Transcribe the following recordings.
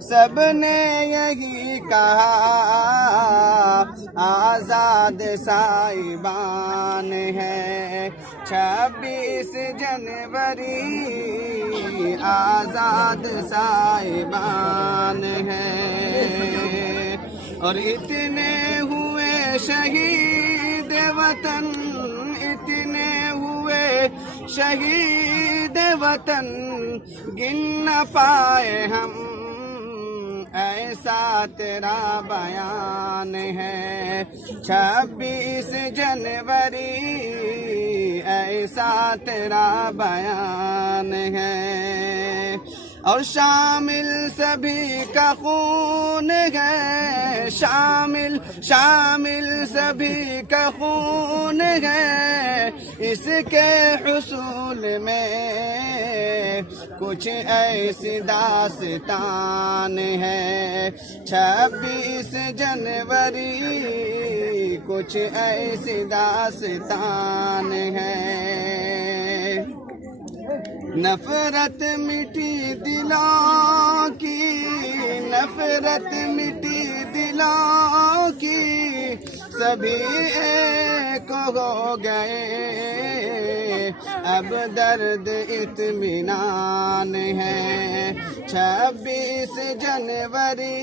سب نے یہی کہا آزاد سائبان ہے، 26 جنوری آزاد سائبان ہے۔ اور اتنے ہوئے شہید وطن، اتنے ہوئے شہید وطن، گن نہ پائے ہم، ایسا تیرا بیان ہے، 26 جنوری ایسا تیرا بیان ہے۔ اور شامل سبھی کا خون ہے، شامل سبھی کا خون ہے، اس کے حصول میں کچھ ایسی داستان ہے، 26 جنوری کچھ ایسی داستان ہے۔ نفرت مٹی دلوں کی، نفرت مٹی دلوں کی، سبھی ایک ہو گئے، اب درد اطمینان ہے، 26 جنوری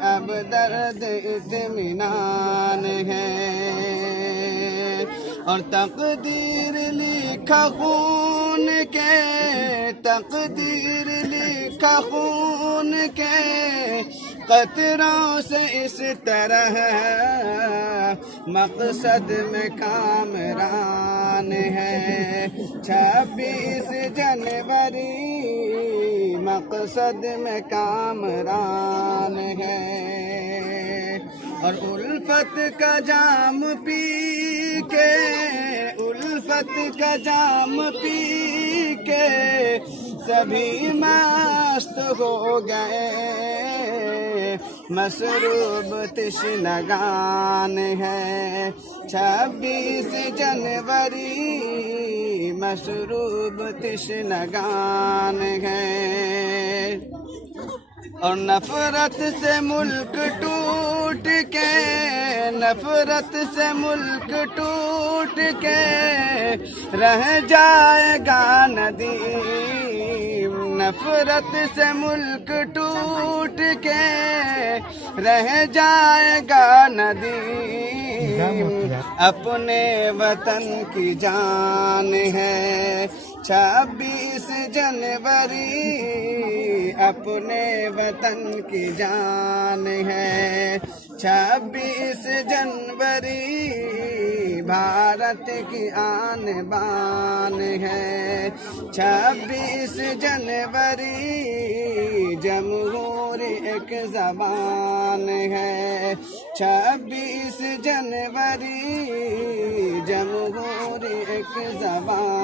اب درد اطمینان ہے۔ اور تقدیر لکھا خون کے، تقدیر لکھا خون کے، قطروں سے اس طرح مقصد میں کامران ہے، 26 جنوری مقصد میں کامران ہے۔ اور الفت کا جام پی کے، الفت کا جام پی کے، سبھی مست ہو گئے، مسروب تشنگان ہے، 26 جنوری مسروب تشنگان ہے۔ اور نفرت سے ملک ٹوٹ کے، نفرت سے ملک ٹوٹ کے، رہ جائے گا ندیم، نفرت سے ملک ٹوٹ کے، رہ جائے گا ندیم، اپنے وطن کی جان ہے، 26 جنوری اپنے وطن کی جان ہے، 26 جنوری بھارت کی آن بان ہے، 26 جنوری جمہوری ایک زبان ہے، 26 جنوری جمہوری ایک زبان